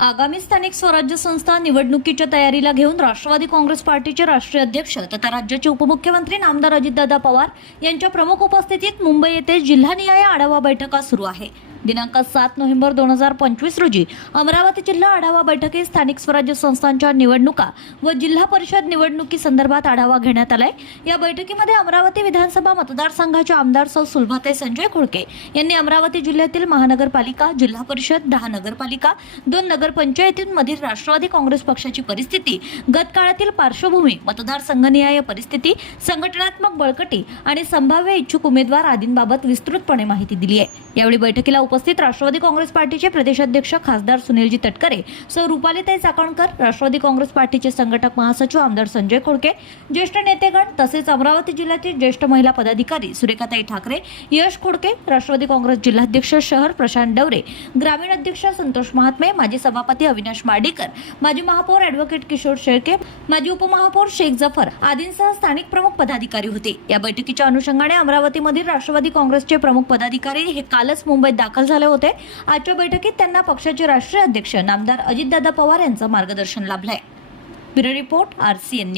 आगामी स्थानिक स्वराज्य संस्था निवडणुकीच्या तयारीला घेऊन राष्ट्रवादी काँग्रेस पार्टीचे राष्ट्रीय अध्यक्ष तथा राज्याचे उपमुख्यमंत्री नामदार अजितदादा पवार यांच्या प्रमुख उपस्थितीत मुंबई येथे जिल्हानिहाय आढावा बैठका सुरू आहे. दिनांक सात नोव्हेंबर दोन हजार पंचवीस रोजी अमरावती जिल्हा आढावा बैठकीत स्थानिक स्वराज्य संस्थांच्या निवडणुका व जिल्हा परिषद निवडणुकी संदर्भात आढावा घेण्यात आलाय. या बैठकीमध्ये अमरावती विधानसभा मतदारसंघाचे आमदार सौ सुलभाते संजय खोडके यांनी अमरावती जिल्ह्यातील महानगरपालिका जिल्हा परिषद दहा नगरपालिका दोन नगरपंचायतींमधील राष्ट्रवादी काँग्रेस पक्षाची परिस्थिती गत काळातील पार्श्वभूमी मतदारसंघनिहाय परिस्थिती संघटनात्मक बळकटी आणि संभाव्य इच्छुक उमेदवार आदींबाबत विस्तृतपणे माहिती दिली आहे. यावेळी बैठकीला उपस्थित राष्ट्रवादी काँग्रेस पार्टीचे प्रदेशाध्यक्ष खासदार सुनीलजी तटकरे सौ रुपालीताई चाकणकर राष्ट्रवादी काँग्रेस पार्टीचे संघटक महासचिव आमदार संजय खोडके ज्येष्ठ नेतेगण तसेच अमरावती जिल्ह्यातील ज्येष्ठ महिला पदाधिकारी सुरेखाताई ठाकरे यश खोडके राष्ट्रवादी काँग्रेस जिल्हाध्यक्ष शहर प्रशांत डवरे ग्रामीण अध्यक्ष संतोष महात्मे माजी सभापती अविनाश माडीकर माजी महापौर ॲडव्होकेट किशोर शेळके माजी उपमहापौर शेख जफर आदींसह स्थानिक प्रमुख पदाधिकारी होते. या बैठकीच्या अनुषंगाने अमरावतीमधील राष्ट्रवादी काँग्रेसचे प्रमुख पदाधिकारी हे काल कालच मुंबईत दाखल झाले होते. आजच्या बैठकीत त्यांना पक्षाचे राष्ट्रीय अध्यक्ष नामदार अजितदादा पवार यांचं मार्गदर्शन लाभलंय. Bureau report R C N news.